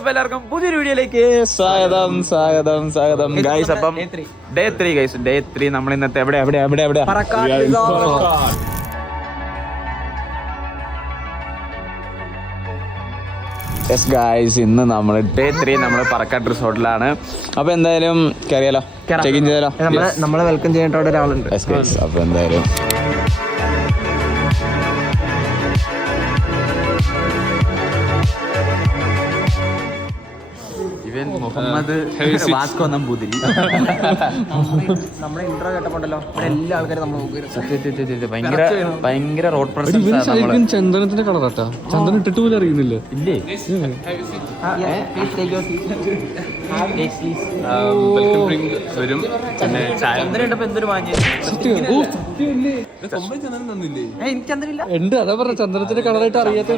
അപ്പൊ എല്ലാവർക്കും പുതിയൊരു വീഡിയോയിലേക്ക് സ്വാഗതം ഗൈസ്. അപ്പം ഡേ 3 ഗൈസ്, ഡേ 3 നമ്മൾ ഇന്നത്തെ എവിടെ യെസ് ഗൈസ്, ഇന്ന് നമ്മൾ ഡേ 3 നമ്മൾ പറക്കാട്ട് റിസോർട്ടിലാണ്. അപ്പൊ എന്തായാലും കയറിയാലോ, ചെക്ക് ഇൻ ചെയ്താലോ. നമ്മളെ വെൽക്കം ചെയ്യേണ്ട അവിടെ ഒരാളുണ്ട്. അപ്പൊ എന്തായാലും മുഹമ്മദ് വാസ്കോ നമ്പൂതിരി നമ്മുടെ ഇൻട്രോ കേട്ടപ്പോണ്ടല്ലോ എല്ലാ ആൾക്കാരും നമ്മൾ ഭയങ്കര റോഡ് പ്രസൻസ്. ചന്ദനത്തിന്റെ കളറാട്ടാ, ചന്ദനം ഇട്ടിട്ട് പോലും അറിയുന്നില്ല. ഇല്ലേ ഉണ്ട്, അതാ പറഞ്ഞ ചന്ദനത്തിന്റെ കളറായിട്ട് അറിയാത്ത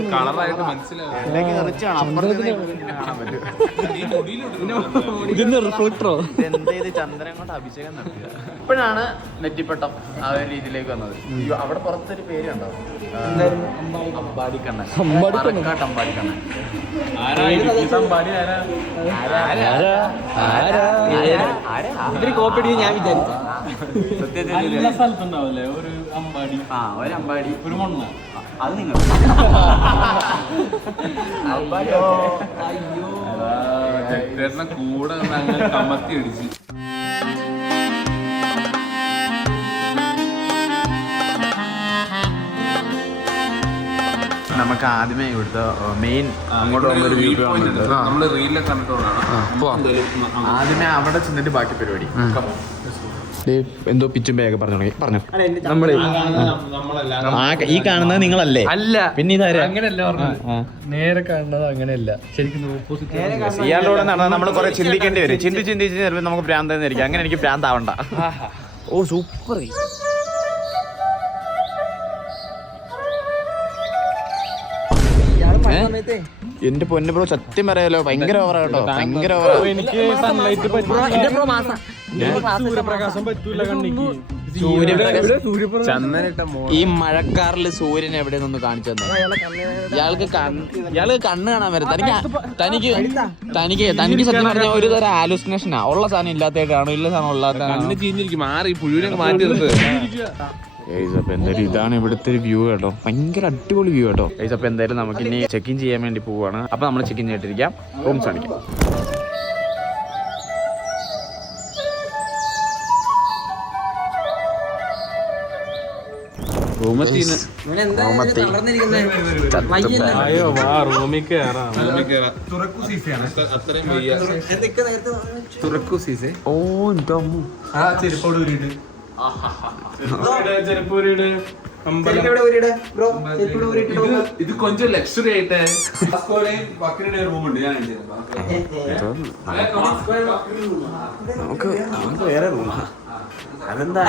ഇതിന്റെ റിഫ്ലക്ടറോ ചന്ദ്രൻ കൊണ്ട് അഭിഷേകം നടത്തുക. ഇപ്പോഴാണ് നെറ്റിപ്പട്ടം ആ ഒരു രീതിയിലേക്ക് വന്നത്. അവിടെ പുറത്തൊരു പേരുണ്ടോ, അമ്പാടിക്കണ്ണൻ. കോപ്പി ഞാൻ വിചാരിച്ചു. സ്ഥലത്തുണ്ടാവില്ലേ ഒരു അമ്പാടി, ഒരു അമ്പാടി, ഒരു മണ്ണ. അത് നിങ്ങൾ കൂടെ കമത്തി അടിച്ച് നമുക്ക് ആദ്യമേ ഇവിടുത്തെ മെയിൻ അങ്ങോട്ട് പോകുന്നൊരു വ്യൂ നമ്മള് റീലിലൊക്കെ കണ്ടിട്ടുള്ളതാണ്. ആദ്യമേ അവിടെ ചെന്നിട്ട് ബാക്കി പരിപാടി. എന്തോ പിച്ചും ബാഗ് പറഞ്ഞു നമ്മള് ഈ കാണുന്നത് നിങ്ങളല്ലേ? അല്ല, പിന്നെ ഇതാരാ? അങ്ങനെയല്ല പറഞ്ഞു, നേരെ കാണുന്നത് അങ്ങനെയല്ല, ശരിക്കും ഓപ്പോസിറ്റ്. ഇയാളോട് നടന്നാൽ നമ്മൾ കുറെ ചിന്തിക്കേണ്ടി വരും. ചിന്തിച്ച് ചിലപ്പോൾ നമുക്ക് ഭ്രാന്തായിരിക്കും. അങ്ങനെ എനിക്ക് ഭ്രാന്താവണ്ട. ഓ സൂപ്പർ. എന്റെ പൊന്നു ബ്രോ, സത്യം പറയാലോ ഭയങ്കര ഓവറാ കേട്ടോ, ഭയങ്കര ഓവറാ. എനിക്ക് സൺലൈറ്റ് സൂര്യപ്രകാശം പറ്റൂല കണ്ണിക്ക്. ഈ മഴക്കാറില് സൂര്യൻ എവിടെ നിന്ന് കാണിച്ചു തന്നെ? ഇയാൾക്ക് കണ്ണ് കാണാൻ വരും. തനിക്ക് സത്യം പറഞ്ഞ ഒരു തരം ആലുസിനേഷനാ. ഉള്ള സാധനം ഇല്ലാത്തതായിട്ടാണോ, ഇല്ല സാധനം ഉള്ളതായിട്ടാണോ? മാറി പുഴുവിനൊക്കെ മാറ്റി അപ്പൊ എന്തായാലും ഇതാണ് ഇവിടുത്തെ ഒരു വ്യൂ കേട്ടോ, ഭയങ്കര അടിപൊളി വ്യൂ കേട്ടോ. അപ്പൊ എന്തായാലും നമുക്ക് ഇനി ചെക്ക് ഇൻ ചെയ്യാൻ വേണ്ടി പോവാണ്. അപ്പൊ നമ്മൾ ചെക്ക് ഇൻ ചെയ്തിട്ടിരിക്കാം, റൂംസ് കാണിക്കാം. ഇത് കൊഞ്ചം ലക്ഷറി ആയിട്ട് റൂമുണ്ട്. ഞാൻ നമുക്ക് വേറെ റൂമാ. അതെന്താ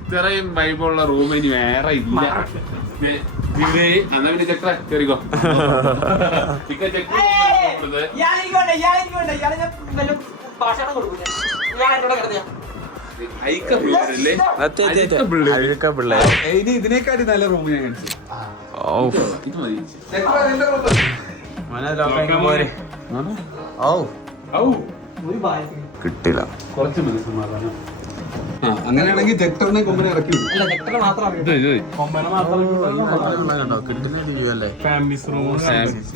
ഇത്രയും വൈബുള്ള റൂം ഇനി വേറെ ഇല്ല. എന്നാ പിന്നെ ചെക്ക കേറിക്കോ. ഇതിനേക്കാട്ടി നല്ല റൂം ഞാൻ കാണിച്ചു. കിട്ടില്ല. കുറച്ച് മനസ്സമാധാനം. അങ്ങനെയാണെങ്കിൽ ജക്ടറിനെ കൊമ്പനെ ഇറക്കി.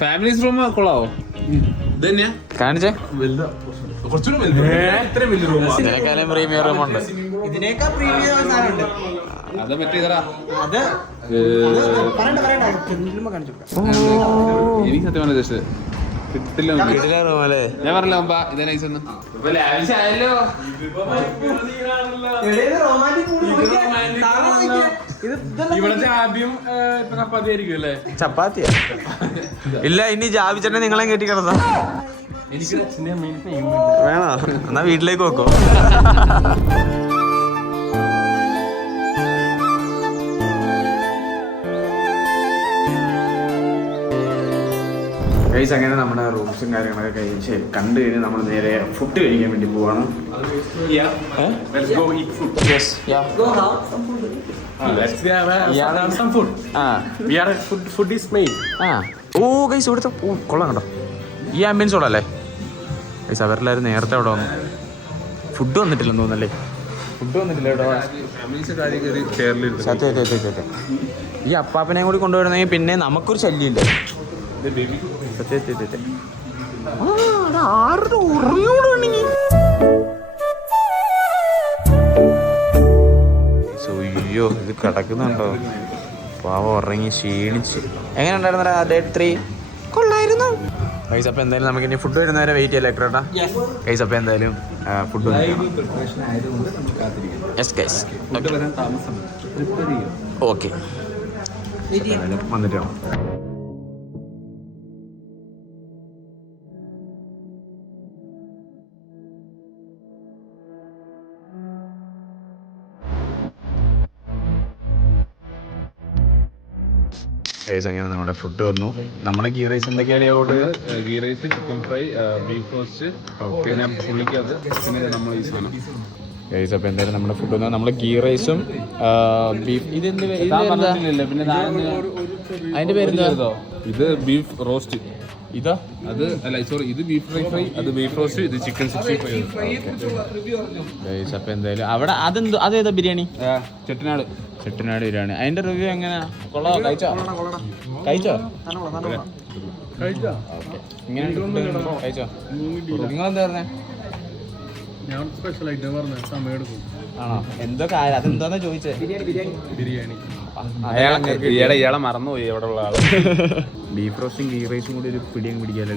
ഫാമിലീസ് റൂം കൊള്ളാവോ? ഇത് തന്നെയാ കാണിച്ചേ. കുറച്ചുകൂടെ വലിയ റൂം. ഇതിനേക്കാളും പ്രീമിയം റൂം ഉണ്ട്. ഇതിനേക്കാൾ പ്രീമിയം സാധനമുണ്ട്. അത് മറ്റേതാ, അത് എനിക്ക് സത്യം പറഞ്ഞ ജസ്റ്റ് കിട്ടില്ല. ഞാൻ പറഞ്ഞില്ല മുമ്പ ഇതേ നൈസ് ഒന്ന് ഇവിടത്തെ ആദ്യം ചപ്പാത്തി ആയിരിക്കും അല്ലേ? ചപ്പാത്തിയാ? ഇല്ല, ഇനി ജാവിച്ചെന്നെ നിങ്ങളെ കെട്ടിക്കിടന്നാ വേണോ? എന്നാ വീട്ടിലേക്ക് വെക്കോ. ഗൈസ് അങ്ങനെ നമ്മുടെ റൂംസും കാര്യങ്ങളൊക്കെ കഴിച്ച് കണ്ടു കഴിഞ്ഞ് നമ്മൾ നേരെ ഫുഡ് കഴിക്കാൻ വേണ്ടി പോവാണ്. ഓ ഗൈസ് ഇവിടുത്തെ കൊള്ളാം കേട്ടോ. ഈ ആംബിയൻസ് ഉള്ളല്ലേ ഗൈസ്. അവരെല്ലാവരും നേരത്തെ അവിടെ വന്നു. ഫുഡ് വന്നിട്ടില്ലെന്ന് തോന്നല്ലേ? ഫുഡ് വന്നിട്ടില്ല കേട്ടോ. സത്യം. ഈ അപ്പാപ്പനെയും കൂടി കൊണ്ടുവരുന്നെങ്കിൽ പിന്നെ നമുക്കൊരു ശല്യമില്ല. സത്യം. ആരുടെ ഉറങ്ങൂടാണെങ്കിൽ അയ്യോ ഇത് കിടക്കുന്നുണ്ടോ? പാവം ഉറങ്ങി ക്ഷീണിച്ച്. എങ്ങനെ ഉണ്ടായിരുന്നടാ ഡേ 3? കൊള്ളായിരുന്നു ഗൈസ്. അപ്പോൾ എന്തായാലും നമുക്ക് ഇനി ഫുഡ് വരുന്നവരെ വെയിറ്റ് ചെയ്യല്ലേ കേട്ടാ ഗൈസ്. അപ്പോൾ എന്തായാലും ഫുഡ് ഓക്കെ വന്നിട്ട് വേണം. ഗൈസ് അങ്ങനെ നമ്മുടെ ഫുഡ് വന്നു. നമ്മുടെ ഗീ റൈസ് എന്തൊക്കെയാണ്? Ghee rice, chicken fry, beef roast, പിന്നെ പുള്ളിക്കകത്ത് പിന്നെ നമ്മൾ ഈ സാധനം ഗൈസ്. അപ്പോൾ എന്തായാലും നമ്മുടെ ഫുഡ് വന്നു. നമ്മൾ ഗീ റൈസും ബീഫ് ഇതെന്ത് പിന്നെ അതിൻ്റെ പേരെന്താ? ഇത് ബീഫ് റോസ്റ്റ്. ഇതാ അത് അല്ല സോറി, ഇത് ബീഫ് ഫ്രൈ, അത് ബീഫ് റോസ്റ്റ്, ഇത് ചിക്കൻ 65. ഗൈസ് അപ്പോൾ എന്തായാലും അവിടെ അതേതാ ബിരിയാണി? ചെട്ടിനാട് ബിരിയാണി. അതിന്റെ റിവ്യൂ എങ്ങനെയാ? കൊള്ളാം? കഴിച്ചോ? ഇങ്ങനെ കഴിച്ചോ? നിങ്ങളെന്താ പറഞ്ഞേ? ആണോ? എന്തോ കാര്യം അതെന്താന്നാ ചോദിച്ചേ? ബിരിയാണി. ഇയാളെ മറന്നുപോയി എവിടെ ഉള്ള ആള്. ബീഫ് റോസ്റ്റും ഗീ റൈസും കൂടി ഒരു പിടിയും പിടിക്കാല്ലേ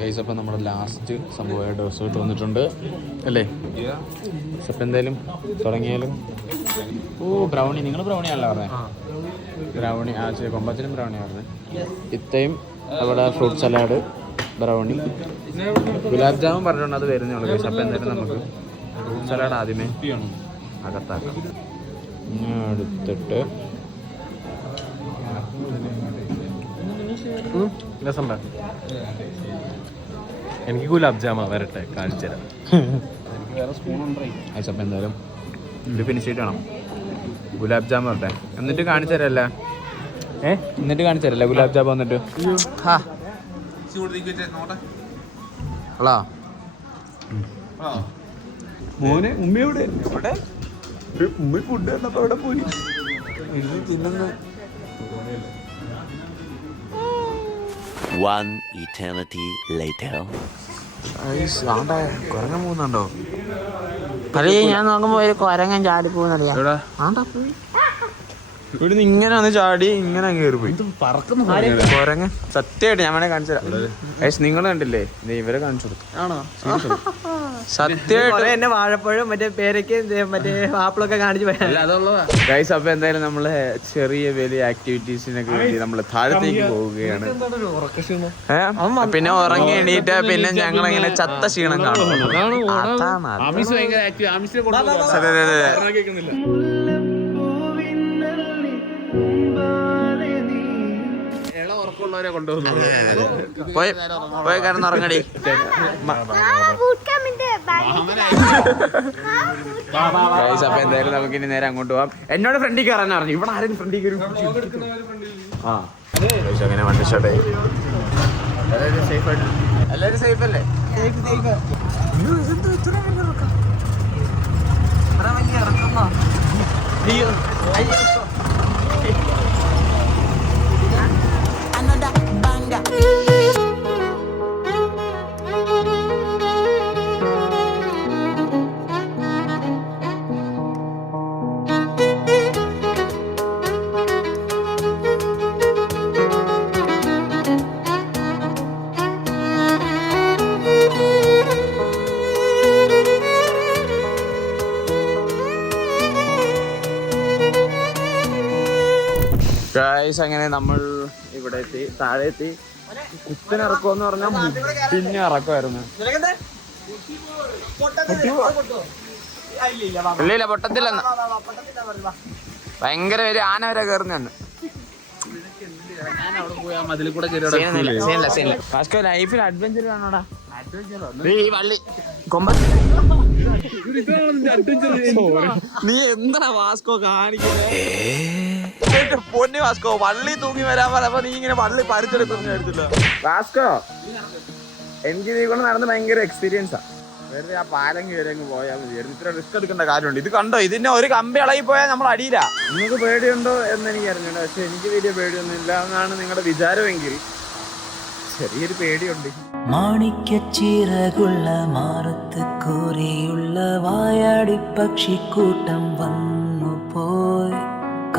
ഗൈസ്. അപ്പം നമ്മുടെ ലാസ്റ്റ് സംഭവമായ ഡെസേർട്ട് വന്നിട്ടുണ്ട് അല്ലേ? അപ്പം എന്തായാലും തുടങ്ങിയാലും. ഓ ബ്രൗണി. നിങ്ങൾ ബ്രൗണി ആണല്ലോ പറഞ്ഞത്? ബ്രൗണി ശരി. കൊമ്പത്തിനും ബ്രൗണി പറഞ്ഞത്. ഇത്രയും അവിടെ fruit salad, brownie, gulab jamun പറഞ്ഞിട്ടുണ്ട്. അത് വരുന്നേ ഉള്ളൂ ഗൈസ്. അപ്പം എന്തായാലും നമുക്ക് ഫ്രൂട്ട് സലാഡ് ആദ്യമേ അകത്താക്കാം. ഇനി എടുത്തിട്ട് എനിക്ക് ഗുലാബ് ജാമ വരട്ടെ കാണിച്ചു തരാം. അപ്പം എന്തായാലും ഇത് ഫിനിഷ് ചെയ്ത് വേണം. ഗുലാബ് ജാമ് വരട്ടെ എന്നിട്ട് കാണിച്ചു തരല്ല. എന്നിട്ട് കാണിച്ചു തരല്ല ഗുലാബ് ജാമ് വന്നിട്ട്. മോനെ ഉമ്മയോടെ ഇവിടെ ഉമ്മ ഫുഡ് കണ്ടപ്പോ അവിടെ പോയി തിന്നുന്നു. One eternity later. കുരങ്ങൻ പോകുന്നുണ്ടോ? അറിയ ഞാൻ നോക്കുമ്പോ ഒരു കുരങ്ങൻ ചാടി പോകുന്നറിയാം. ഇവിടുന്ന് ഇങ്ങനെ വന്ന് ചാടി ഇങ്ങനെ കയറി പോയി കുരങ്ങൻ. സത്യമായിട്ട് ഞാൻ വേണേ കാണിച്ചു തരാം. നിങ്ങൾ കണ്ടില്ലേ? ഇവരെ കാണിച്ചു കൊടുത്തു. ആണോ? സത്യമായിട്ട് എന്നെ വാഴപ്പഴം മറ്റേ പേരയ്ക്ക് മറ്റേ ആപ്പിളൊക്കെ കാണിച്ചു ഗൈസ്. അപ്പൊ എന്തായാലും നമ്മള് ചെറിയ വലിയ ആക്ടിവിറ്റീസിനൊക്കെ വേണ്ടി നമ്മള് താഴത്തേക്ക് പോവുകയാണ്. പിന്നെ ഉറങ്ങി എണീറ്റ പിന്നെ ഞങ്ങൾ ഇങ്ങനെ ചത്ത ക്ഷീണം കാണും. പോയി കിടന്നുറങ്ങടി. അപ്പൊ എന്തായാലും നമുക്ക് ഇനി നേരെ അങ്ങോട്ട് പോവാം. എന്നോട് ഫ്രണ്ടിൽ കയറാൻ പറഞ്ഞു. ഇവിടെ ആരും ഫ്രണ്ടിൽ കയറി അങ്ങനെ വണ്ടി ഷോട്ടായി. എല്ലാവരും സേഫ് അല്ലേ? ഗൈസ് അങ്ങനെ നമ്മൾ ഇവിടെ എത്തി. താഴെ എത്തി. കുത്തനെ ഇറക്കുമെന്ന് പറഞ്ഞാൽ പിന്നെ ഇറക്കുമായിരുന്നു. ഇല്ല പൊട്ടത്തില്ലെന്ന്. ഭയങ്കര ഒരു ആന വരെ കയറുന്നു. ഞാൻ അവിടെ പോയി ആ മതിൽ കൂടെ കയറി ലൈഫിൽ അഡ്വഞ്ചർ കാണോടാ ഈ വള്ളി കൊമ്പ നീ എന്താ വാസ്കോ കാണിക്കുന്നത് പൊന്നു വാസ്കോ വള്ളി തൂങ്ങി വരാൻ പറഞ്ഞപ്പോ നീ ഇങ്ങനെ വള്ളി പറിച്ചെടുക്കുന്ന എടുത്തില്ല വാസ്കോ എനിക്ക് നീ കൊണ്ട് നടന്ന് ഭയങ്കര എക്സ്പീരിയൻസാ വെറുതെ ആ പാലം കയറി അങ്ങ് പോയാൽ മതിയായിരുന്നു ഇത്ര റിസ്ക് എടുക്കേണ്ട കാര്യമുണ്ട് ഇത് കണ്ടോ ഇതിന്റെ ഒരു കമ്പി ഇളകി പോയാൽ നമ്മൾ അടിയില്ല നിങ്ങൾക്ക് പേടിയുണ്ടോ എന്ന് എനിക്ക് അറിഞ്ഞില്ല പക്ഷെ എനിക്ക് വലിയ പേടിയൊന്നുമില്ല എന്നാണ് നിങ്ങളുടെ വിചാരമെങ്കിൽ ചെറിയൊരു പേടിയുണ്ട് മാണിക്യച്ചിറകുള്ള മാറത്ത് കോരിയുള്ള വായാടി പക്ഷിക്കൂട്ടം വന്നു പോയി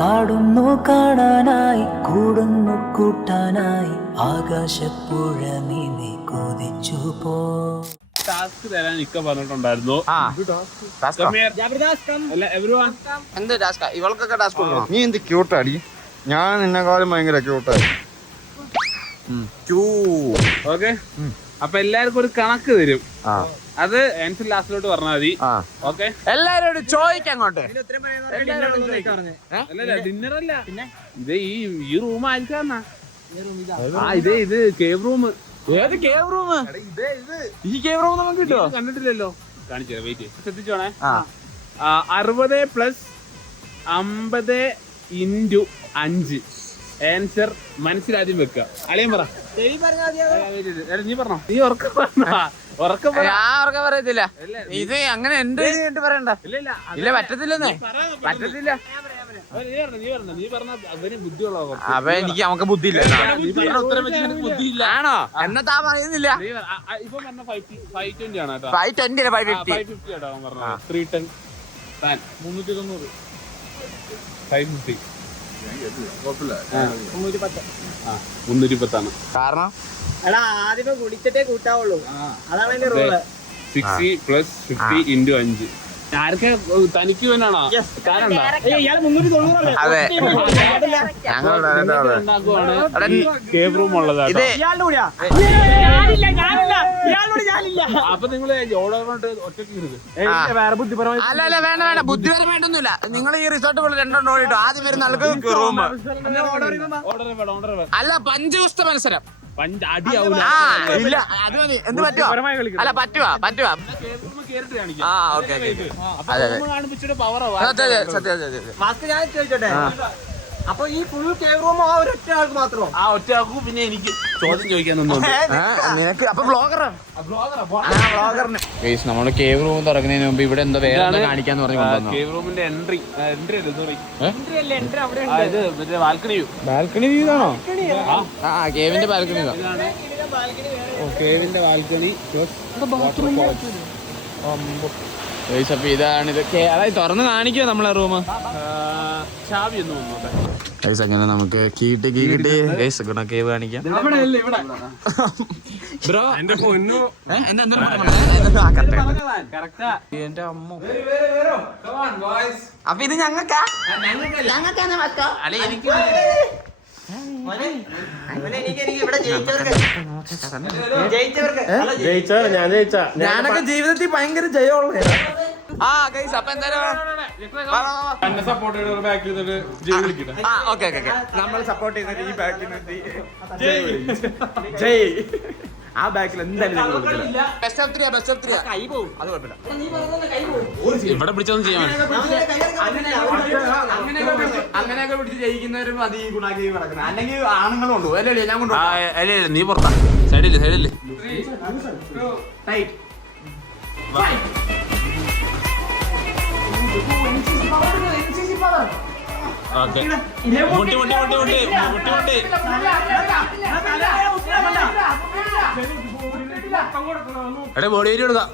കാടുന്നു കാണാനായി കൂടുന്നു കൂട്ടാനായി ആകാശപ്പുഴ നീ കൊതിച്ചു പോ ടാസ്ക് തരാൻ ഇക്ക പറഞ്ഞിട്ടുണ്ടായിരുന്നു. എന്ത് ടാസ്കാ ഇവൾക്കൊക്കെ ടാസ്ക് കൊടുക്കണം നീ എന്ത് ക്യൂട്ടാടി ഞാൻ നിന്നെക്കാളും ഭയങ്കര ക്യൂട്ടായി ഓക്കെ അപ്പൊ എല്ലാവർക്കും ഒരു കണക്ക് തരും അത് ആൻസർ ലാസ്റ്റിലോട്ട് പറഞ്ഞാൽ മതി. ഓക്കെ എല്ലാരോടും ചോദിക്കങ്ങോട്ട് അല്ലല്ല ഡിന്നർ അല്ല ഇത് ഈ റൂം ആയിരിക്കാന്നാ ഇത് കേവ് റൂം. ഏത് കേവ് റൂം ഈ കേവ് റൂം നമുക്ക് കിട്ടുമോ കണ്ടിട്ടില്ലല്ലോ കാണിച്ചു വെയിറ്റ് ശ്രദ്ധിച്ചോണേ 60 + 50 × 5 ആൻസർ മനസ്സിലാദ്യം വെക്കുക. അളിയൻ പറ നീ പറഞ്ഞോ നീ ഉറക്കം പറയത്തില്ല ഇത് അങ്ങനെ എന്റെ പറയണ്ട ഇല്ല പറ്റത്തില്ലെന്നേ പറ്റത്തില്ല നീ പറഞ്ഞ അവന് ബുദ്ധിയുള്ള അപ്പൊ എനിക്ക് നമുക്ക് ബുദ്ധിയില്ല ബുദ്ധിയില്ല ആണോ എന്നാ താ പറയുന്നില്ല ഇപ്പൊ പറഞ്ഞ 520 ആണ് കേട്ടോ 520 അല്ല 550 550 ആട്ടോ അവൻ പറഞ്ഞത് 310 390 550 310 ആണ് കാരണം എടാ ആദ്യമേ കുടിച്ചിട്ടേ കൂട്ടാവുള്ളൂ അതാണ് അതിന്റെ റൂള് 60 + 50 × 5 ആർക്കെ തനിക്ക് വേണോ അതെ കേവ് റൂം ഉള്ളതാണ് അപ്പൊ നിങ്ങള് ഒറ്റയ്ക്ക് അല്ല അല്ല വേണ്ട വേണ്ട ബുദ്ധിപരമായിട്ടൊന്നുമില്ല നിങ്ങൾ ഈ റിസോർട്ട് പോലെ രണ്ടെണ്ണം ഓടിട്ടോ ആദ്യം വരുന്ന ആൾക്ക് റൂം അല്ല 5 ദിവസത്തെ മത്സരം ഇല്ല അത് മതി എന്ത് പറ്റുവാ അല്ല പറ്റുവാ ആ ഓക്കെ ഞാൻ ചോദിച്ചോട്ടെ അപ്പൊ ഈ ഫുൾ കേവ് റൂം ആ ഒരൊറ്റ ആൾക്ക് മാത്രമോ ആ ഒറ്റ ആക്കും പിന്നെ എനിക്ക് ചോദ്യം ചോദിക്കാനൊന്നും നിനക്ക് അപ്പൊ ബ്ലോഗറിന് നമ്മള് കേവ് റൂം തുറക്കുന്നതിന് മുമ്പ് ഇവിടെ എന്തോ വേറെ കാണിക്കാന്ന് പറഞ്ഞു കേവ് റൂമിന്റെ എൻട്രി ബാൽക്കണി വ്യൂ ആണോ ആ കേവിന്റെ ബാൽക്കണി കേവിന്റെ ബാൽക്കണി അപ്പൊ ഇതാണിത് അതായത് തുറന്ന് കാണിക്കുമോ നമ്മളെ റൂം ചാവി ഒന്ന് വന്നോട്ടെ അങ്ങനെ നമുക്ക് കീട്ടി കേവ് കാണിക്കാം ബ്രോ എന്റെ അമ്മ അപ്പൊ ഇത് ഞങ്ങൾക്കാ അല്ല എനിക്ക് ഞാനൊക്കെ ജീവിതത്തിൽ ഭയങ്കര ജയമുള്ള അപ്പൊ എന്തായാലും നമ്മൾ സപ്പോർട്ട് ചെയ്യുന്നത് ഈ ബാക്കിൽ ജയ് ആ ബാക്കിൽ എന്തായാലും ഇവിടെ പിടിച്ചൊന്നും ചെയ്യാൻ അങ്ങനെയൊക്കെ പിടിച്ച് ജയിക്കുന്നവരും അത് ഈ ഗുണാക്കി കിടക്കുന്നത് അല്ലെങ്കിൽ ആണുങ്ങളും ഉണ്ടോ അല്ലേ ഞാൻ കൊണ്ടു അല്ലേ നീ പുറത്താ സൈഡില് എടാ ബോഡി വെയിറ്റ് കൊടുക്കാം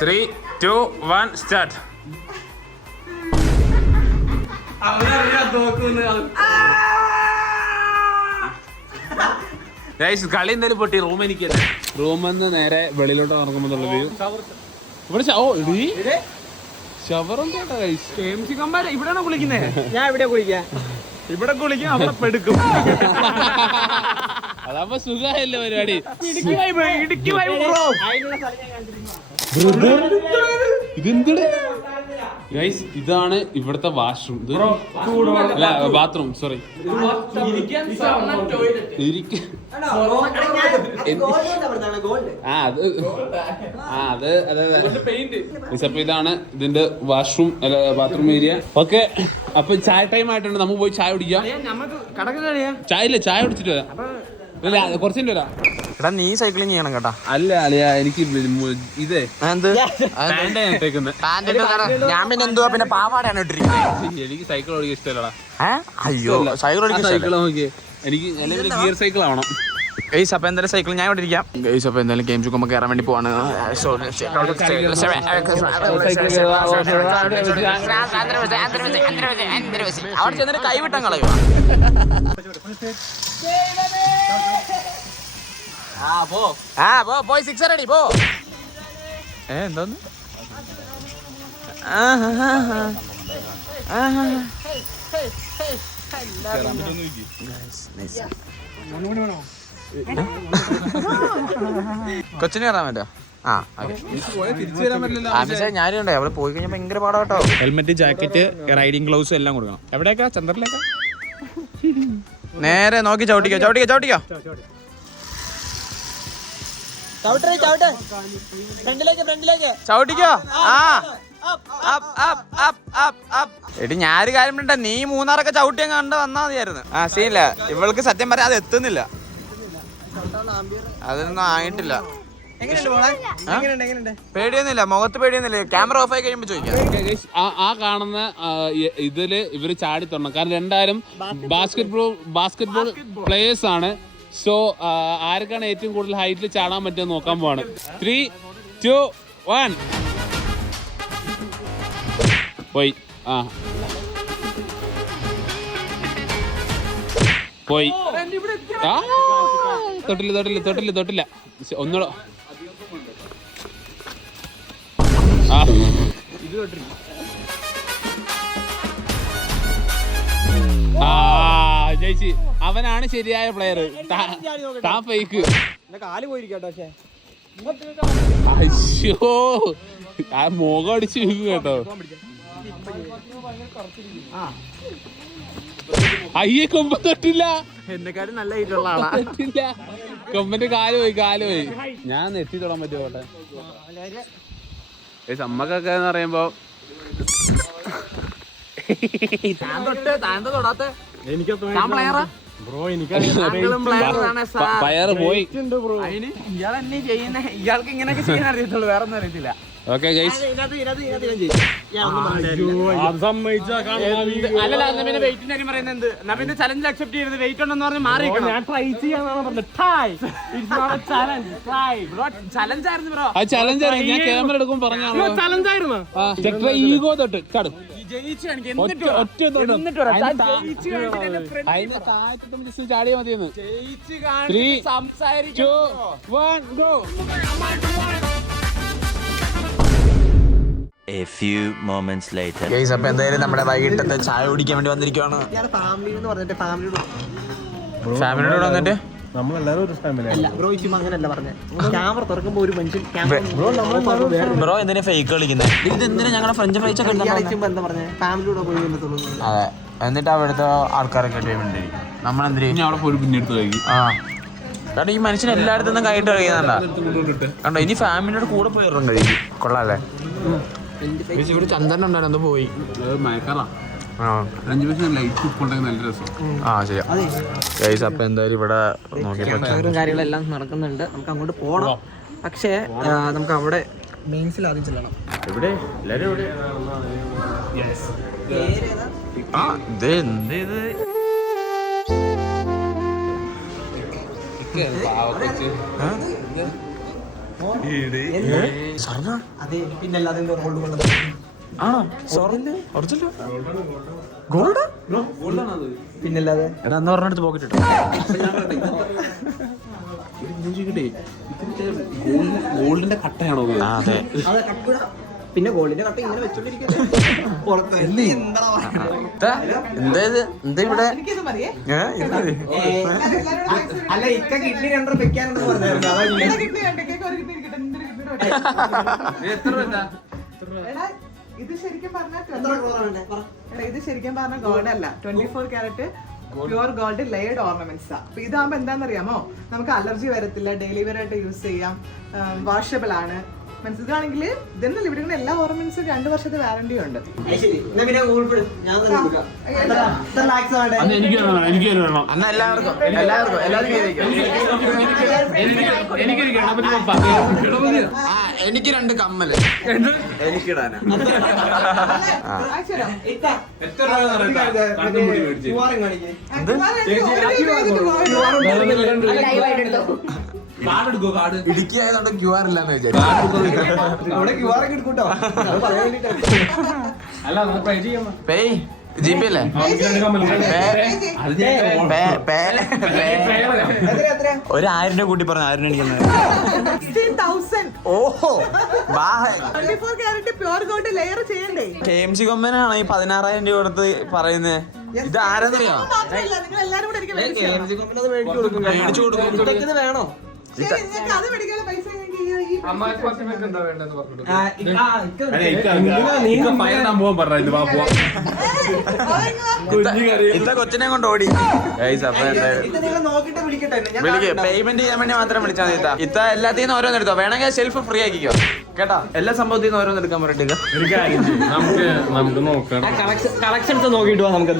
3, 2, 1 സ്റ്റാർട്ട് കളി എന്തായാലും പൊട്ടി റൂം എനിക്ക് റൂമെന്ന് നേരെ വെളിയിലോട്ട് ഇറങ്ങുമ്പോൾ വ്യൂ ഇവിടെ ഇവിടെയാണോ കുളിക്കുന്നേ ഞാൻ ഇവിടെ കുളിക്കാം ഇവിടെ കുളിക്കാം അവിടെ പെടുക്കും അതാവുമ്പോ സുഖമായില്ലേ പരിപാടി അതിനുള്ള സ്ഥലം ഞാൻ കണ്ടിരുന്നു ഇതെന്ത് ഗൈസ് ഇതാണ് ഇവിടുത്തെ വാഷ്റൂം. Bathroom sorry. ഇതാണ് ഇതിന്റെ വാഷ്റൂം ബാത്റൂം ഏരിയ. ഓക്കെ, അപ്പൊ ചായ ടൈം ആയിട്ടുണ്ട്. നമുക്ക് പോയി ചായ കുടിക്കാം. ചായ ഇല്ല, ചായ കുടിച്ചിട്ട് വരാം. കുറച്ചിട്ട് വരാം. എടാ നീ സൈക്ലിംഗ് ചെയ്യണം കേട്ടാ. അല്ല അളിയ, എനിക്ക് ഇതേ ഞാൻ പിന്നെ എന്തുവാ പിന്നെ പാവാടാണ് ഇട്ടിരിക്കുന്നത്. എനിക്ക് സൈക്കിൾ ഓടിക്കാൻ ഇഷ്ടമല്ലടാ. അയ്യോ സൈക്കിൾ സൈക്കിൾ നോക്കിയേ, എനിക്ക് ഗിയർ സൈക്കിൾ ആവണം. ഗൈസ് അപ്പൊ എന്തായാലും സൈക്കിൾ ഞാൻ ഇവിടെ ഇരിക്കാം. ഗൈസ് അപ്പൊ എന്തായാലും ഗെയിം ചുക്കുമ്പോ കയറാൻ വേണ്ടി പോവാണ്. അവിടെ ചെന്നിട്ട് കൈവിട്ടം കളയോ. പോയി സിക്സർ അടി പോ. എന്തോന്ന് കൊച്ചിന് കയറാൻ പറ്റോ? ഞാനുണ്ടേ അവിടെ പോയി കഴിഞ്ഞാൽ ഭയങ്കര പാടാ കേട്ടോ. ഹെൽമെറ്റ്, ജാക്കറ്റ്, റൈഡിങ് ഗ്ലൗസ് എല്ലാം കൊടുക്കണം. എവിടേക്കാ? ചന്ദ്രനിലേക്കാ? നേരെ നോക്കി ചവിട്ടിക്കോ. ചവിട്ടിക്കോ. എടി ഞാനൊരു കാര്യം പറഞ്ഞ, നീ മൂന്നാറൊക്കെ ചവിട്ടിയാ കണ്ട് വന്നാ മതിയായിരുന്നു. സീനില്ല. ഇവൾക്ക് സത്യം പറയാം അത് എത്തുന്നില്ല. അതൊന്നും ആയിട്ടില്ല. പേടിയൊന്നുമില്ല, മുഖത്ത് പേടിയൊന്നുമില്ല. ക്യാമറ ഓഫ് ആയി കഴിയുമ്പോ ചോദിക്കാം. ആ കാണുന്ന ഇതില് ഇവര് ചാടി തുടങ്ങണം. കാരണം രണ്ടാലും ബാസ്കറ്റ്ബോൾ പ്ലേയേഴ്സ് ആണ്. സോ ആർക്കാണ് ഏറ്റവും കൂടുതൽ ഹൈറ്റിൽ ചാടാൻ പറ്റുക നോക്കാൻ പോവാണ്. 3, 2, 1 പോയി. പോയി. തൊട്ടില്ല. ഒന്നുകൂടെ. ജയിച്ച്. അവനാണ് ശരിയായ പ്ലെയർ. താ ഫേക്ക്. അയ്യോ, ആ മുഖം അടിച്ചു വീഴും കേട്ടോ. അയ്യേ, കൊമ്പ തൊട്ടില്ല. എന്നെക്കാളും നല്ല ഹൈറ്റുള്ള ആളാ. കൊമ്പന്റെ കാല് പോയി. ഞാൻ നെറ്റി തൊടാൻ പറ്റുമോ? കോട്ടെ അമ്മക്കൊക്കെ എന്ന് പറയുമ്പോ പയറ് പോയി. ഇയാൾക്ക് ഇങ്ങനെയൊക്കെ ചെയ്യാൻ അറിയത്തുള്ളൂ, വേറെ ഒന്നും അറിയത്തില്ല. ഓക്കെ ഗൈസ്, അല്ലല്ല പിന്നെ വെയിറ്റിന്റെ കാര്യം പറയുന്നത് എന്ത്? എന്നാ പിന്നെ ചലഞ്ച് അക്സെപ്റ്റ് ചെയ്യരുത്. വെയിറ്റ് ഉണ്ടെന്ന് പറഞ്ഞ് മാറി. ഞാൻ ട്രൈ ചെയ്യാന്നാണ് പറഞ്ഞത്. ചലഞ്ച് ആയിരുന്നു ബ്രോ. ആ ചലഞ്ച് ആയിരുന്നു. ഞാൻ ക്യാമറ എടുക്കും പറഞ്ഞാണോ? ചലഞ്ച് ആയിരുന്നു. ഈഗോ തൊട്ട് കടു ചാടിയാ മതിയെന്ന്. 3, 2, 1 go. A few moments later. Guys അപ്പൊ എന്തായാലും നമ്മുടെ വൈകിട്ടത്തെ ചായ കുടിക്കാൻ വേണ്ടി വന്നിരിക്കുവാണ്. ഫാമിലിയോട് വന്നിട്ട് ബ്രോ എന്തിനാ ഫേക്ക് കളിക്കുന്നത്? ഇത് എന്തിനാ ഞങ്ങളുടെ ഫ്രഞ്ച് ഫ്രൈസ് ഒക്കെ അതെ. എന്നിട്ട് അവിടുത്തെ ആൾക്കാരൊക്കെ ആയിട്ട് വേണ്ടി നമ്മളെന്തിനാ അവിടെ പോയി പിന്നെ എടുത്ത് കഴിക്കും. കാരണം ഈ മനുഷ്യൻ എല്ലായിടത്തും നിന്നും കൈയിട്ട് കഴിയുന്നുണ്ടാ കണ്ടോ. ഇനി ഫാമിലിയോട് കൂടെ പോയി കഴിക്കും. കൊള്ളാല്ലേ? ഇവിടെ ചന്ദനം ഉണ്ടായിരുന്നു, പോയി. മയക്കറാ. ശരിയാ ഗൈസ്. അപ്പൊ എന്തായാലും ഇവിടെ കാര്യങ്ങളെല്ലാം നടക്കുന്നുണ്ട്. നമുക്ക് അങ്ങോട്ട് പോകണം. പക്ഷേ നമുക്ക് അവിടെ മെയിൻസിൽ ആദ്യം ചെല്ലണം. എവിടെ എല്ലാരും എവിടെ? അതെ, പിന്നല്ലാതെ ഗോൾഡ് പിന്നല്ലാതെ. എടാ എന്ന് പറഞ്ഞെടുത്ത് പോക്കറ്റ് ഇട്ടോ. ഗോൾഡിന്റെ കട്ടയാണോ? അതെ. പിന്നെ ഗോൾഡിന്റെ കട്ട ഇങ്ങനെ വെച്ചോണ്ടിരിക്കുന്നത്. എന്താ ഇവിടെ? അല്ല, ഇക്ക കിഡ്നി 2 വെക്കാനുണ്ടെന്ന് പറഞ്ഞായിരുന്നു. ഇത് ശരിക്കും പറഞ്ഞാൽ ഇത് ശരിക്കും പറഞ്ഞാൽ ഗോൾഡ് അല്ല, 24 carat pure gold layered ornaments. അപ്പൊ ഇതാകുമ്പോ എന്താണെന്നറിയാമോ, നമുക്ക് അലർജി വരത്തില്ല, ഡെയിലി വെയർ ആയിട്ട് യൂസ് ചെയ്യാം, വാഷബിൾ ആണ്. മനസ്സിലാണെങ്കിൽ ഇതെന്നല്ല, ഇവിടെ എല്ലാ ഓർണമെന്റ്സും 2 വർഷത്തെ വാറന്റി ഉണ്ട്. എനിക്ക് 2 കമ്മല് എനിക്കിടാനാ. ഇടുക്കിയായതുകൊണ്ട് ക്യു ആർ ഇല്ലാന്ന് വിചാരിച്ചു. പേയ് ജിപി അല്ലേ? ഒരു 1000 രൂപ കൂട്ടി പറഞ്ഞു. 1000 അടിക്കുന്നത്. ഓഹോ, KMC കൊമ്പനാണ് ഈ 16,000 രൂപ കൊടുത്ത് പറയുന്നത്. ഇത് ആരെന്നറിയോ? മേടിച്ചു കൊടുക്കും. വേണോ? ഇത്ത കൊച്ചിനെ കൊണ്ട് ഓടി. പേയ്മെന്റ് ചെയ്യാൻ വേണ്ടി മാത്രം വിളിച്ചാൽ മതി. ഇത്ത എല്ലാത്തിനും ഓരോന്ന് എടുത്തോ, വേണമെങ്കിൽ ഷെൽഫ് ഫ്രീ ആക്കിക്കോ കേട്ടോ. എല്ലാ സംഭവത്തിൽ നിന്ന് ഓരോന്ന് എടുക്കാൻ പറഞ്ഞിട്ട് നമുക്ക് നോക്കാം. കളക്ഷൻസ് നോക്കിയിട്ട് പോവാം നമുക്ക്.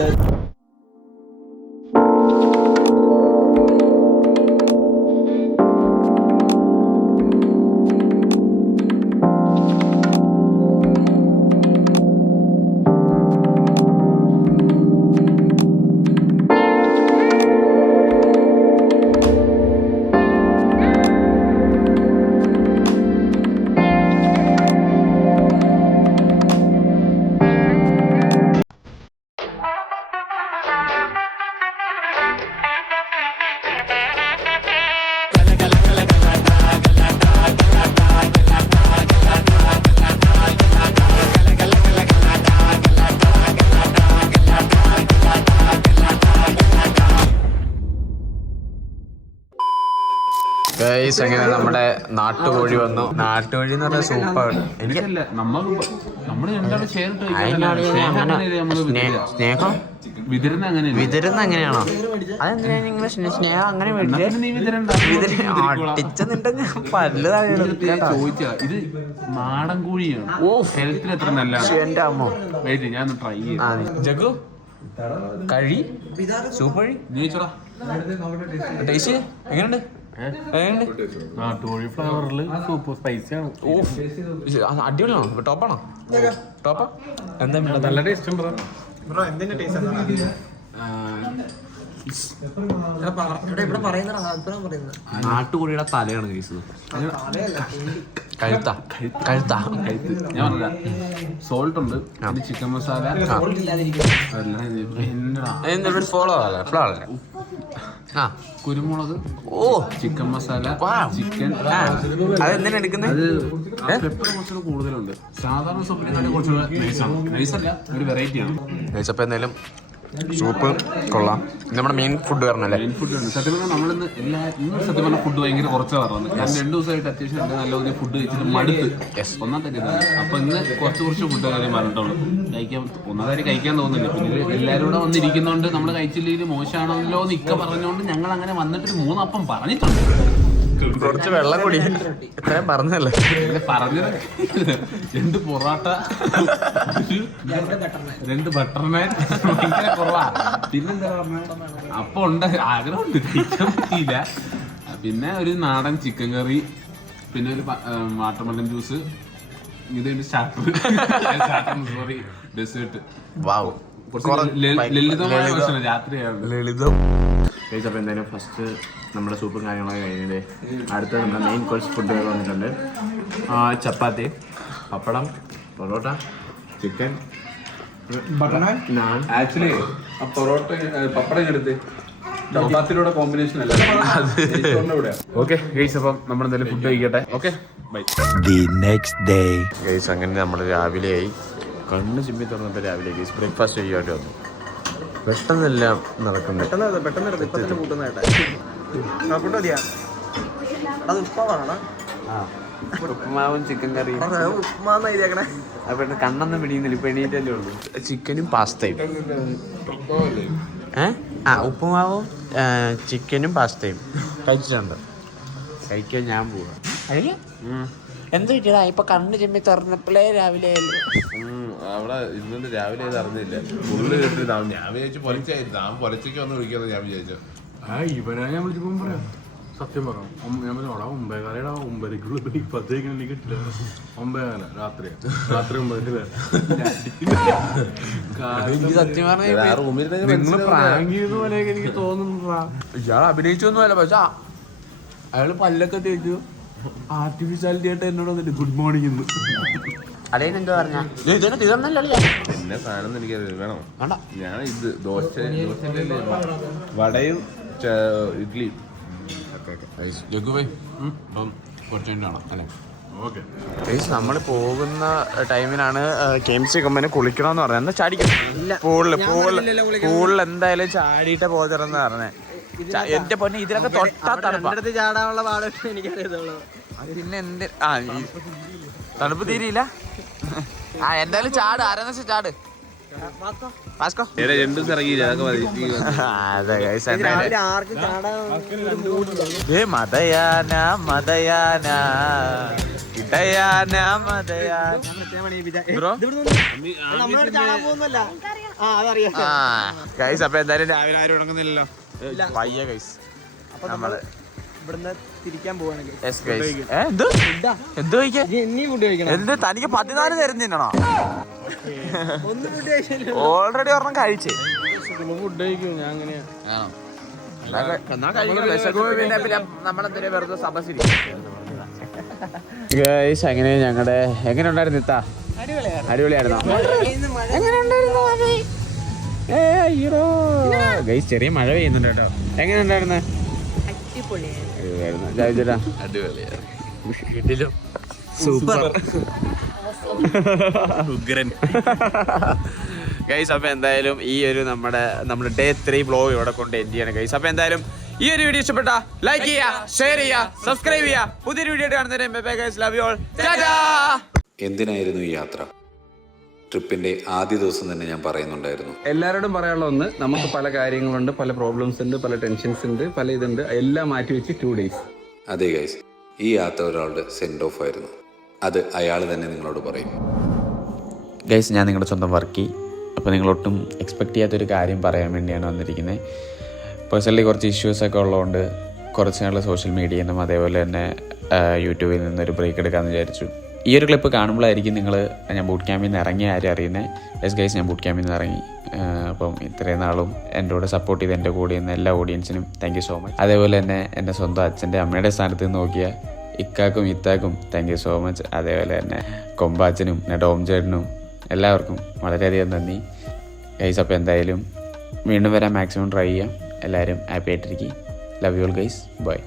അങ്ങനെ നമ്മുടെ നാട്ടുകോഴി വന്നു. നാട്ടുകോഴി എന്ന് പറഞ്ഞാൽ സൂപ്പർ. എനിക്ക് സ്നേഹം വിതരുന്ന അങ്ങനെയാണോ? അതെന്തിനാ നിങ്ങൾ സ്നേഹം അങ്ങനെ പല്ല് ചോദിച്ചാ ഇത് നാടൻ കോഴിയാണ്. ഓ, ഹെൽത്തിന് എത്ര നല്ല. എന്റെ അമ്മോ, ഞാൻ ട്രൈ ചെയ്യാം. ജഗു കഴി സൂപ്പർ ടേസ്റ്റ് എങ്ങനെയുണ്ട്? നാട്ടുകോഴി ഫ്ലേവറിൽ സൂപ്പർ സ്പൈസിയാണ്. ഓ, അടിപൊളിയാണോ? ടോപ്പാണോ? ടോപ്പാ? എന്താ നല്ല ടേസ്റ്റ് ഉണ്ട്. നാട്ടുകോഴിയുടെ തലയാണ് കഴിച്ചത്. കഴുത്താ കഴുത്താ ഞാൻ പറഞ്ഞ സോൾട്ട് ഉണ്ട്, ചിക്കൻ മസാല, ഫോളോ കുരുമുളക്, ഓ ചിക്കൻ മസാല, ചിക്കൻ. അതെന്തിനാ എടുക്കുന്നത്? പെപ്പർ കുറച്ചുകൂടെ കൂടുതലുണ്ട്. സാധാരണ സോപ്പിനെക്കാളും കുറച്ചുകൂടെ നൈസാണ്. നൈസല്ല, ഒരു വെറൈറ്റിയാണ്. കഴിച്ചപ്പോ എന്തായാലും സൂപ്പ് കൊള്ളാം. നമ്മുടെ മെയിൻ ഫുഡ് പറഞ്ഞല്ലേ? മെയിൻ ഫുഡ് ഉണ്ട്. സത്യം പറഞ്ഞാൽ നമ്മളിന്ന് ഇന്ന് സത്യം പറഞ്ഞാൽ ഫുഡ് ഭയങ്കര കുറച്ചാണ് പറഞ്ഞത്. ഞാൻ 2 ദിവസമായിട്ട് അത്യാവശ്യം നല്ല ഒരു ഫുഡ് കഴിച്ചിട്ട് മടുത്ത്. ഒന്നാമത്തെ ഇതാണ്. അപ്പൊ ഇന്ന് കുറച്ച് ഫുഡ് കാര്യം പറഞ്ഞിട്ടുള്ളൂ. ഒന്നാമതായി കഴിക്കാൻ തോന്നുന്നില്ല. പിന്നെ എല്ലാവരും കൂടെ വന്നിരിക്കുന്നതുകൊണ്ട് നമ്മൾ കഴിച്ചില്ലെങ്കിൽ മോശമാണല്ലോ എന്ന് ഇക്ക പറഞ്ഞുകൊണ്ട് ഞങ്ങൾ അങ്ങനെ വന്നിട്ട് 3 അപ്പം പറഞ്ഞിട്ടുണ്ട്. കുറച്ച് വെള്ളം കൂടി ഇത്രയും പറഞ്ഞല്ലേ? പറഞ്ഞത് 2 പൊറോട്ട, 2 ബട്ടർ നാൻ, ഭയങ്കര കുറവാ. പിന്നെന്താ പറഞ്ഞ അപ്പൊ ഉണ്ട്, ആഗ്രഹമുണ്ട്, കഴിക്കാൻ പറ്റിയില്ല. പിന്നെ ഒരു നാടൻ ചിക്കൻ കറി, പിന്നെ ഒരു വാട്ടർമെലൺ ജ്യൂസ്, ഇത് സ്റ്റാർട്ടർ, സോറി ഡെസേർട്ട്. വാവ്, ലളിതമായ ഭക്ഷണം രാത്രിയാണ്. ലളിതം കഴിച്ചപ്പോൾ എന്തായാലും ഫസ്റ്റ് നമ്മുടെ സൂപ്പും കാര്യങ്ങളൊക്കെ കഴിഞ്ഞിട്ട് അടുത്ത നമ്മുടെ മെയിൻ കോഴ്സ് ഫുഡുകൾ വന്നിട്ടുണ്ട്. ചപ്പാത്തി, പപ്പടം, പൊറോട്ട, ചിക്കൻ, ബട്ടർ നാൻ. ആക്ച്വലി ആ പൊറോട്ട പപ്പടം എടുത്ത് ചപ്പാത്തിയുടെ കോമ്പിനേഷൻ അല്ല. ഓക്കെ ഗൈസ്, അപ്പം നമ്മൾ എന്തായാലും ഫുഡ് കഴിക്കട്ടെ. Okay bye. ഗൈസ് അങ്ങനെ നമ്മൾ രാവിലെയായി. കണ്ണ് ചിമ്മി തുറന്നപ്പോൾ രാവിലെ ഗൈസ് ബ്രേക്ക്ഫാസ്റ്റ് ചെയ്യുവായിട്ട് വന്നു. പെട്ടെന്നെല്ലാം നടക്കുന്നത്. ഉപ്പുമാവും ചിക്കൻ കറിയും. ഉപ്പുമാന്ന് എഴുതിയേക്കണേ. അപ്പൊ കണ്ണൊന്നും പിടിയുന്നില്ല, ഇപ്പൊ എണീറ്റല്ലേ ഉള്ളൂ. ചിക്കനും പാസ്തയും. ഉപ്പുമാവും ചിക്കനും പാസ്തയും കഴിച്ചിട്ടുണ്ട്. കഴിക്കാൻ ഞാൻ പോവാ. എന്ത് കിട്ടിയതാ ഇപ്പൊ കണ്ണ് ചെമ്മി തുറന്നപ്പോഴേ രാവിലെ അവിടെ ഇന്നലെ രാവിലെ അറിഞ്ഞില്ല. ഉള്ളിൽ കിട്ടി ഞാൻ വിചാരിച്ചു പൊലച്ചായിരുന്നു. ആ പൊലച്ചയ്ക്ക് വന്ന് വിളിക്കാന്ന് ഞാൻ വിചാരിച്ചു. ഇവനാ ഞാൻ വിളിച്ചപ്പോൾ പറയാം സത്യം പറഞ്ഞു. ഞാൻ പറഞ്ഞു അവിടെ 9:15 9:00 10 കിട്ടില്ല. 9:00 രാത്രി 9:00. സത്യം പറഞ്ഞ എനിക്ക് തോന്നുന്നു. ഇയാൾ അഭിനയിച്ചൊന്നുമല്ല, പക്ഷെ അയാള് പല്ലൊക്കെ തേച്ചു ആർട്ടിഫിഷ്യാലിറ്റി ആയിട്ട് എന്നോട് വന്നിട്ട് ഗുഡ് മോർണിംഗ് എന്ന്. അളിയൻ എന്താ പറഞ്ഞ എന്നെ സാധനം എനിക്ക് വേണം. ഞാൻ ഇത് ദോശ വടയും ഇഡ്ഡലിയും. നമ്മൾ പോകുന്ന ടൈമിനാണ് KMC കമ്പനി കുളിക്കണമെന്ന് പറഞ്ഞത്. എന്നാ ചാടിക്കണം പൂളിൽ എന്തായാലും ചാടിയിട്ടേ പോകരുതെന്ന് പറഞ്ഞേ. എന്റെ പൊന്നെ ഇതിലൊക്കെ തൊട്ടാ തണുപ്പ്. ചാടാനുള്ള പാട് എനിക്കറിയത്തുള്ളൂ. പിന്നെ എന്ത് തണുപ്പ് തീരെയില്ല. എന്തായാലും ചാട്, ആരെന്ന് വെച്ചാൽ ചാട്. മതയാന മതയാന ഇടയാന മതയാന. അപ്പൊ എന്തായാലും രാവിലെ ആരും ഉണങ്ങുന്നില്ലല്ലോ. പയ്യ ഗൈസ് നമ്മള് ഇവിടുന്ന് തിരിക്കാൻ പോവാണെങ്കിൽ എന്ത് തനിക്ക് 14 തരുന്നോ? ഓൾറെഡി ഒരെണ്ണം കഴിച്ചേ. ഫുഡ് കഴിക്കും ഞാൻ അങ്ങനെയാ. നമ്മളെന്തിനാ വെറുതെ സബസിഡി. അങ്ങനെ ഞങ്ങളുടെ എങ്ങനെ ഉണ്ടായിരുന്നു ഇത്താ? അടിപൊളിയായിരുന്നോ? ഗൈസ് ചെറിയ മഴ പെയ്യുന്നുണ്ട് കേട്ടോ. എങ്ങനെ ഉണ്ടായിരുന്നു? സൂപ്പർ ഉഗ്രൻ. ഗൈസ് അപ്പൊ എന്തായാലും ഈ ഒരു നമ്മുടെ ഡേ 3 വ്ലോഗ് ഇവിടെ കൊണ്ട് എൻഡ് ചെയ്യണം ഗൈസ്. അപ്പൊ എന്തായാലും ഈ ഒരു വീഡിയോ ഇഷ്ടപ്പെട്ട ലൈക്ക് ചെയ്യുക, ഷെയർ ചെയ്യുക, സബ്സ്ക്രൈബ് ചെയ്യുക. പുതിയൊരു വീഡിയോ കാണുന്നവരെ എന്തിനായിരുന്നു ഈ യാത്ര? ട്രിപ്പിന്റെ ആദ്യ ദിവസം തന്നെ ഞാൻ പറയുന്നുണ്ടായിരുന്നു, എല്ലാവരോടും പറയാനുള്ള ഒന്ന്, നമുക്ക് പല കാര്യങ്ങളുണ്ട്, പല പ്രോബ്ലംസ് ഉണ്ട്, പല ടെൻഷൻസ് ഉണ്ട്, പല ഇതുണ്ട്, എല്ലാം മാറ്റി വെച്ച് 2 days. അതെ ഗൈസ്, ഈ യാത്ര ഒരാളുടെ സെൻഡ് ഓഫ് ആയിരുന്നു. അത് അയാൾ തന്നെ നിങ്ങളോട് പറയും. ഗൈസ് ഞാൻ നിങ്ങളുടെ സ്വന്തം വർക്കി. അപ്പോൾ നിങ്ങളൊട്ടും എക്സ്പെക്ട് ചെയ്യാത്തൊരു കാര്യം പറയാൻ വേണ്ടിയാണ് വന്നിരിക്കുന്നത്. പേഴ്സണലി കുറച്ച് ഇഷ്യൂസൊക്കെ ഉള്ളതുകൊണ്ട് കുറച്ച് നാൾ സോഷ്യൽ മീഡിയയിൽ നിന്നും അതേപോലെ തന്നെ യൂട്യൂബിൽ നിന്നൊരു ബ്രേക്ക് എടുക്കാമെന്ന് വിചാരിച്ചു. ഈ ഒരു ക്ലിപ്പ് കാണുമ്പോഴായിരിക്കും ഞാൻ ബൂട്ട് ക്യാമ്പിൽ നിന്ന് ഇറങ്ങിയ ആരും അറിയുന്നത്. യെസ് ഗൈസ്, ഞാൻ ബൂട്ട് ക്യാമ്പിൽ നിന്ന് ഇറങ്ങി. അപ്പം ഇത്രയും നാളും എൻ്റെ കൂടെ സപ്പോർട്ട് ചെയ്ത് എൻ്റെ കൂടെ നിന്ന് എല്ലാ ഓഡിയൻസിനും താങ്ക് യു സോ മച്ച്. അതേപോലെ തന്നെ എൻ്റെ സ്വന്തം അച്ഛൻ്റെ അമ്മയുടെ സ്ഥാനത്ത് നിന്ന് നോക്കിയ ഇക്കാക്കും ഇത്താക്കും താങ്ക് യു സോ മച്ച്. അതേപോലെ തന്നെ കൊമ്പാച്ചനും ടോം ചേട്ടനും എല്ലാവർക്കും വളരെയധികം നന്ദി ഗൈസ്. അപ്പോൾ എന്തായാലും വീണ്ടും വരാൻ മാക്സിമം ട്രൈ ചെയ്യാം. എല്ലാവരും ഹാപ്പി ആയിട്ടിരിക്കും. Love you all guys, by.